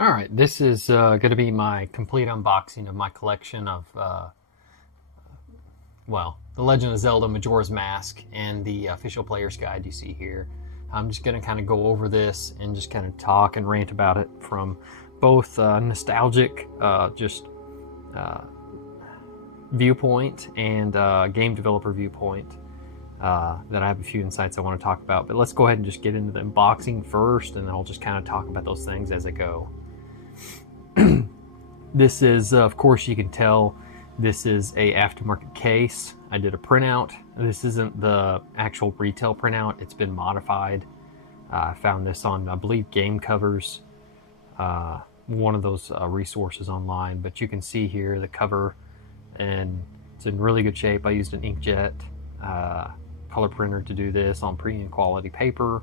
Alright, this is going to be my complete unboxing of my collection of, The Legend of Zelda Majora's Mask and the official player's guide you see here. I'm just going to kind of go over this and just kind of talk and rant about it from both nostalgic, uh, viewpoint and game developer viewpoint. That I have a few insights I want to talk about. But let's go ahead and just get into the unboxing first, and I'll just kind of talk about those things as I go. This is, of course, you can tell this is a aftermarket case. I did a printout. This isn't the actual retail printout. It's been modified. I found this on, I believe, Game Covers, one of those resources online. But you can see here the cover, and it's in really good shape. I used an inkjet color printer to do this on premium quality paper.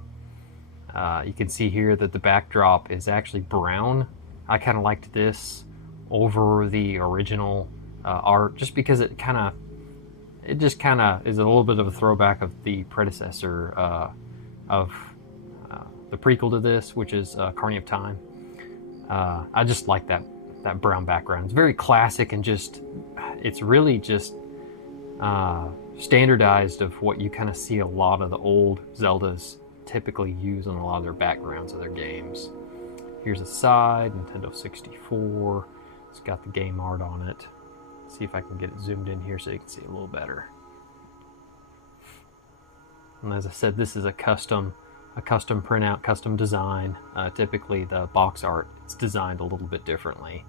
You can see here that the backdrop is actually brown. I kind of liked this over the original art just because it just kind of is a little bit of a throwback of the predecessor of the prequel to this, which is Ocarina of Time. I just like that brown background. It's very classic and it's really just standardized of what you kind of see a lot of the old Zeldas typically use on a lot of their backgrounds of their games. Here's a side, Nintendo 64. It's got the game art on it. Let's see if I can get it zoomed in here so you can see a little better. And as I said, this is a custom printout, custom design. Typically the box art, it's designed a little bit differently.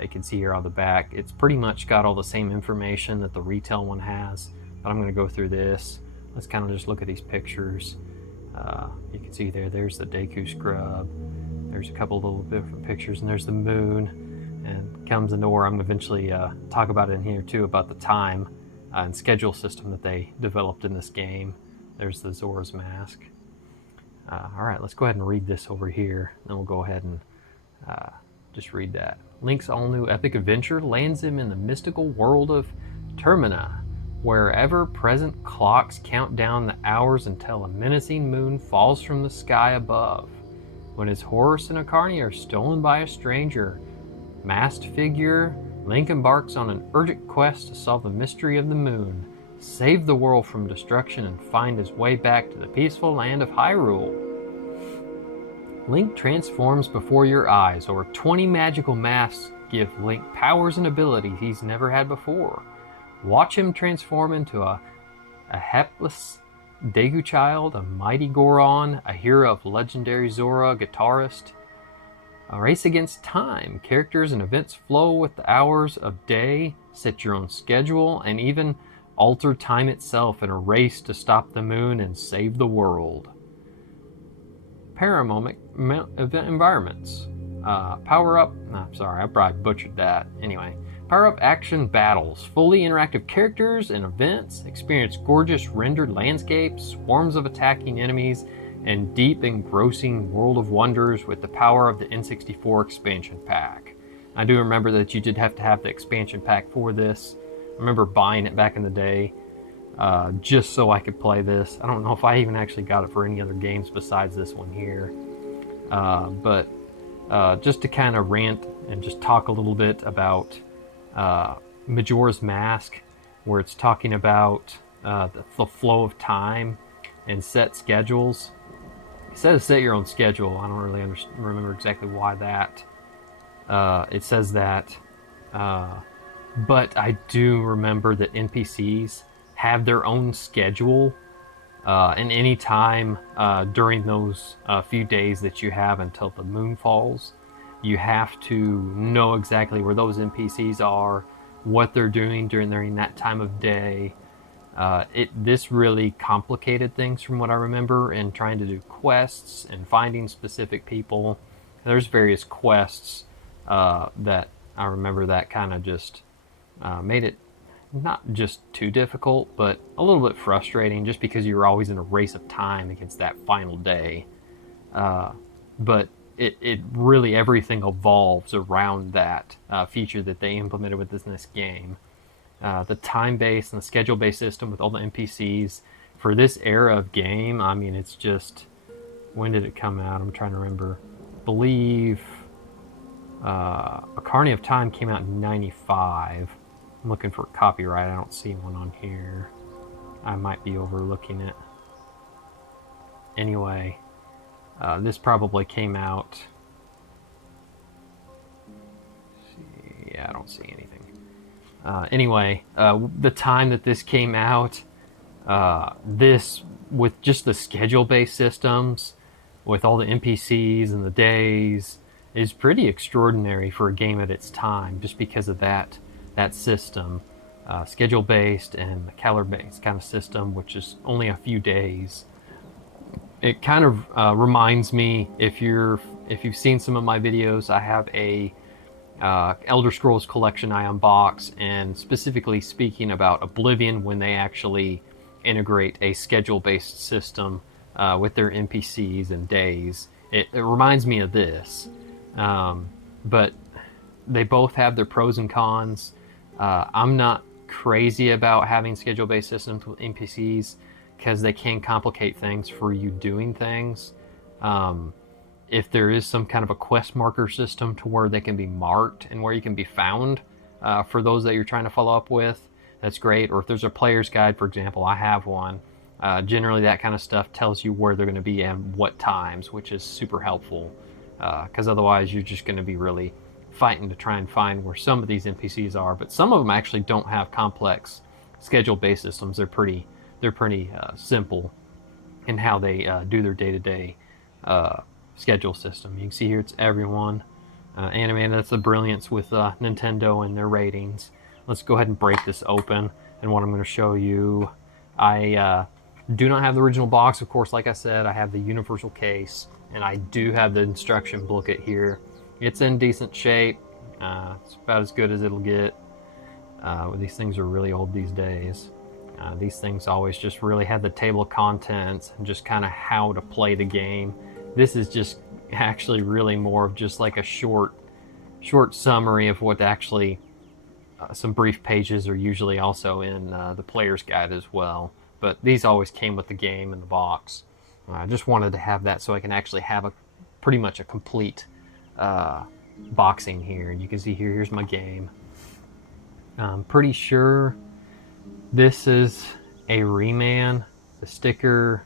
You can see here on the back, it's pretty much got all the same information that the retail one has, but I'm going to go through this. Let's kind of just look at these pictures. You can see there's the Deku Scrub. There's a couple little different pictures, and there's the moon, and comes the door. I'm going to eventually talk about it in here too, about the time and schedule system that they developed in this game. There's the Zora's Mask. Alright, let's go ahead and read this over here, then we'll go ahead and just read that. Link's all-new epic adventure lands him in the mystical world of Termina, where ever-present clocks count down the hours until a menacing moon falls from the sky above. When his horse and Ocarina are stolen by a stranger, masked figure, Link embarks on an urgent quest to solve the mystery of the moon, save the world from destruction, and find his way back to the peaceful land of Hyrule. Link transforms before your eyes. Over 20 magical masks give Link powers and abilities he's never had before. Watch him transform into a hapless Daegu child, a mighty Goron, a hero of legendary Zora, guitarist. A race against time. Characters and events flow with the hours of day. Set your own schedule and even alter time itself in a race to stop the moon and save the world. Paramomic event environments. Power up. Sorry, I probably butchered that. Anyway. Power up action battles. Fully interactive characters and events. Experience gorgeous rendered landscapes, swarms of attacking enemies, and deep engrossing world of wonders with the power of the N64 expansion pack. I do remember that you did have to have the expansion pack for this. I remember buying it back in the day just so I could play this. I don't know if I even actually got it for any other games besides this one here. But just to kind of rant and just talk a little bit about Majora's Mask, where it's talking about the flow of time and set schedules. It says set your own schedule. I don't really remember exactly why that. It says that. But I do remember that NPCs have their own schedule. And any time during those few days that you have until the moon falls, you have to know exactly where those NPCs are, what they're doing during that time of day. This really complicated things from what I remember in trying to do quests and finding specific people. There's various quests that I remember that kind of just made it not just too difficult, but a little bit frustrating just because you're always in a race of time against that final day. But it really, everything evolves around that feature that they implemented with this game. The time-based and the schedule-based system with all the NPCs for this era of game. I mean, it's just, when did it come out? I'm trying to remember. I believe Ocarina of Time came out in 95. I'm looking for copyright. I don't see one on here. I might be overlooking it. Anyway, this probably came out... Yeah, I don't see anything. Anyway, the time that this came out, this, with just the schedule-based systems, with all the NPCs and the days, is pretty extraordinary for a game at its time, just because of that system. Schedule-based and the calendar-based kind of system, which is only a few days. It kind of reminds me, if you've seen some of my videos, I have a Elder Scrolls collection I unbox, and specifically speaking about Oblivion, when they actually integrate a schedule-based system with their NPCs and days. It reminds me of this, but they both have their pros and cons. I'm not crazy about having schedule-based systems with NPCs because they can complicate things for you doing things. If there is some kind of a quest marker system to where they can be marked and where you can be found for those that you're trying to follow up with, that's great. Or if there's a player's guide, for example, I have one. Generally, that kind of stuff tells you where they're going to be and what times, which is super helpful. Because otherwise, you're just going to be really fighting to try and find where some of these NPCs are. But some of them actually don't have complex schedule-based systems. They're pretty simple in how they do their day-to-day schedule system. You can see here it's everyone. Animated. That's the brilliance with Nintendo and their ratings. Let's go ahead and break this open. And what I'm going to show you, I do not have the original box, of course. Like I said, I have the universal case, and I do have the instruction booklet here. It's in decent shape. It's about as good as it'll get. These things are really old these days. These things always just really had the table of contents and just kind of how to play the game. This is just actually really more of just like a short summary of what actually some brief pages are usually also in the player's guide as well. But these always came with the game in the box. I just wanted to have that so I can actually have pretty much a complete boxing here. You can see here's my game. I'm pretty sure this is a Rayman. The sticker,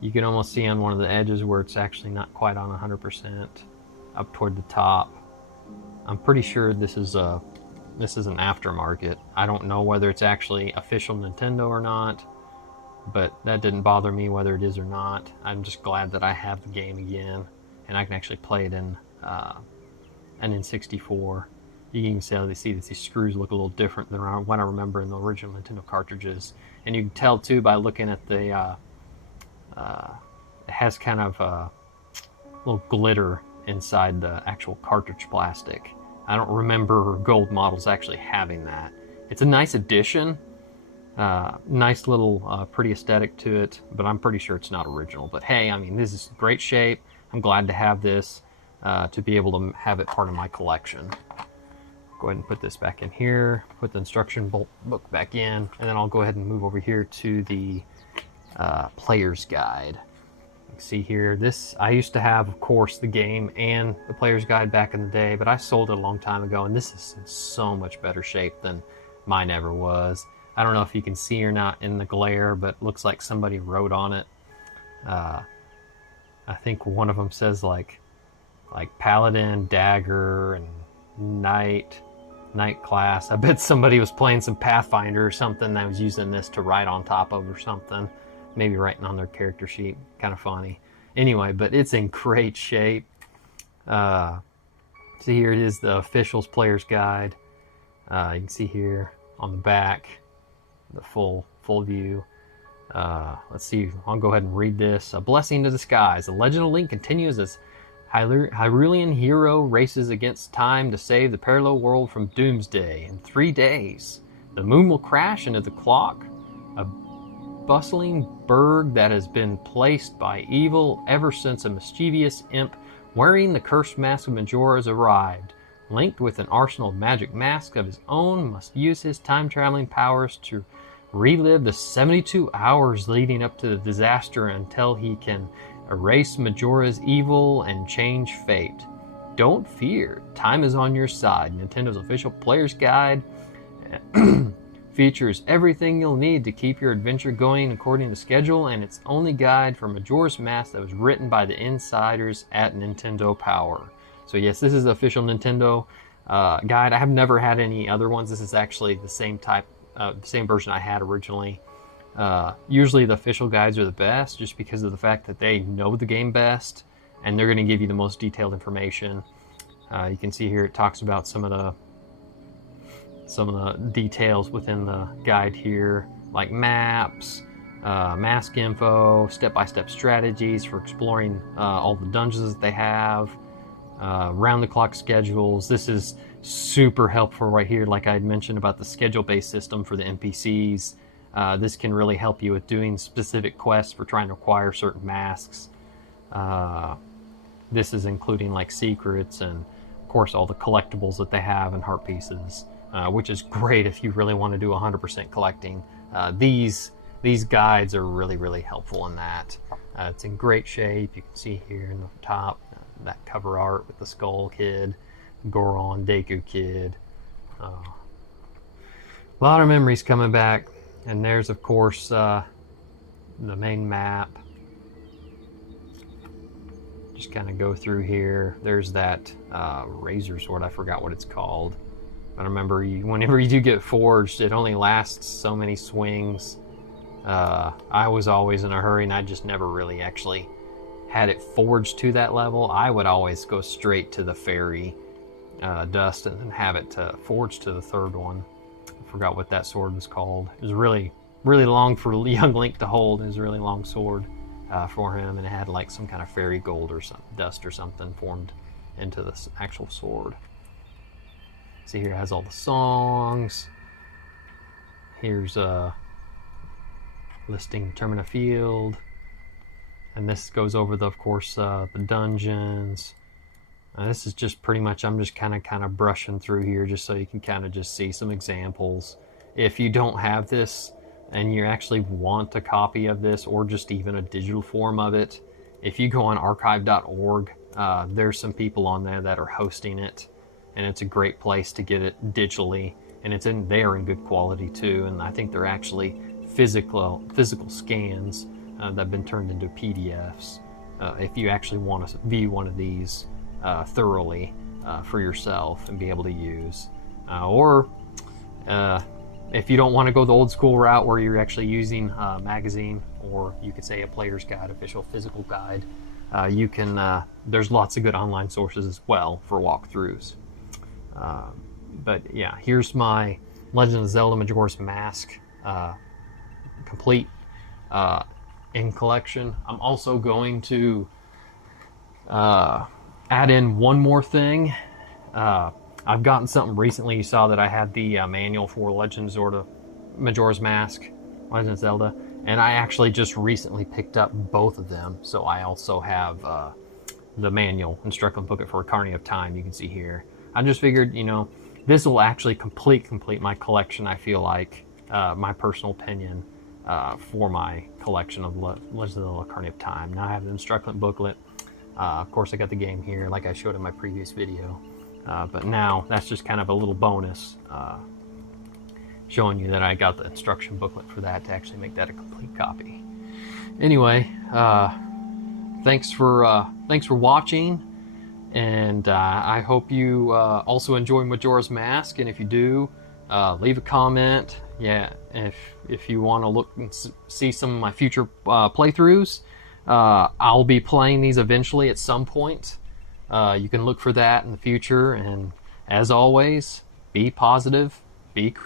you can almost see on one of the edges where it's actually not quite on 100% up toward the top. I'm pretty sure this is an aftermarket. I don't know whether it's actually official Nintendo or not, but that didn't bother me whether it is or not. I'm just glad that I have the game again, and I can actually play it in an N64. You can see that these screws look a little different than what I remember in the original Nintendo cartridges. And you can tell too by looking at the, it has kind of a little glitter inside the actual cartridge plastic. I don't remember gold models actually having that. It's a nice addition, nice little pretty aesthetic to it, but I'm pretty sure it's not original. But hey, I mean, this is great shape. I'm glad to have this, to be able to have it part of my collection. Go ahead and put this back in here, put the instruction book back in, and then I'll go ahead and move over here to the player's guide. You can see here, this, I used to have, of course, the game and the player's guide back in the day, but I sold it a long time ago, and this is in so much better shape than mine ever was. I don't know if you can see or not in the glare, but it looks like somebody wrote on it. I think one of them says like Paladin, Dagger, and Knight class. I bet somebody was playing some Pathfinder or something that was using this to write on top of or something. Maybe writing on their character sheet. Kind of funny. Anyway, but it's in great shape. See here it is, the official's player's guide. You can see here on the back the full view. Let's see, I'll go ahead and read this. A blessing to the skies. The Legend of Link continues as Hyrulean hero races against time to save the parallel world from doomsday. In 3 days, the moon will crash into the clock, a bustling burg that has been placed by evil ever since a mischievous imp wearing the cursed mask of Majora has arrived. Link, with an arsenal of magic masks of his own, must use his time-traveling powers to relive the 72 hours leading up to the disaster until he can erase Majora's evil and change fate. don't fear, time is on your side. Nintendo's official player's guide features everything you'll need to keep your adventure going according to schedule, and it's only guide for Majora's Mask that was written by the insiders at Nintendo Power. So yes, this is the official Nintendo guide. I have never had any other ones. This is actually the same type, the same version I had originally. Usually the official guides are the best just because of the fact that they know the game best and they're going to give you the most detailed information. You can see here it talks about some of the details within the guide here, like maps, mask info, step-by-step strategies for exploring all the dungeons that they have, round-the-clock schedules. This is super helpful right here, like I had mentioned about the schedule-based system for the NPCs. This can really help you with doing specific quests for trying to acquire certain masks. This is including like secrets and, of course, all the collectibles that they have and heart pieces. Which is great if you really want to do 100% collecting. These guides are really, really helpful in that. It's in great shape. You can see here in the top that cover art with the Skull Kid, Goron, Deku Kid. A lot of memories coming back. And there's, of course, the main map. Just kind of go through here. There's that razor sword. I forgot what it's called. I remember whenever you do get forged, it only lasts so many swings. I was always in a hurry and I just never really actually had it forged to that level. I would always go straight to the fairy dust and then have it forged to the third one. I forgot what that sword was called. It was really, really long for young Link to hold. It was a really long sword for him, and it had like some kind of fairy gold or some dust or something formed into the actual sword. See here, it has all the songs. Here's listing Termina Field. And this goes over, of course, the dungeons. This is just pretty much, I'm just kind of brushing through here just so you can kind of just see some examples. If you don't have this and you actually want a copy of this or just even a digital form of it, if you go on archive.org, there's some people on there that are hosting it. And it's a great place to get it digitally, and it's in good quality too. And I think they're actually physical scans that have been turned into PDFs. If you actually want to view one of these thoroughly for yourself and be able to use, or if you don't want to go the old school route where you're actually using a magazine, or you could say a player's guide, official physical guide, you can. There's lots of good online sources as well for walkthroughs. But yeah, here's my Legend of Zelda Majora's Mask complete in collection. I'm also going to add in one more thing. I've gotten something recently. You saw that I had the manual for Legend of Majora's Mask, Legend of Zelda, and I actually just recently picked up both of them. So I also have the manual, instruction booklet for Ocarina of Time. You can see here. I just figured, this will actually complete my collection, I feel like, my personal opinion, for my collection of Legend of Zelda Ocarina of Time. Now I have the instruction booklet. Of course, I got the game here, like I showed in my previous video. But now, that's just kind of a little bonus, showing you that I got the instruction booklet for that to actually make that a complete copy. Anyway, thanks for watching. And I hope you also enjoy Majora's Mask, and if you do, leave a comment. Yeah, if you want to look and see some of my future playthroughs, I'll be playing these eventually at some point. You can look for that in the future, and as always, be positive, be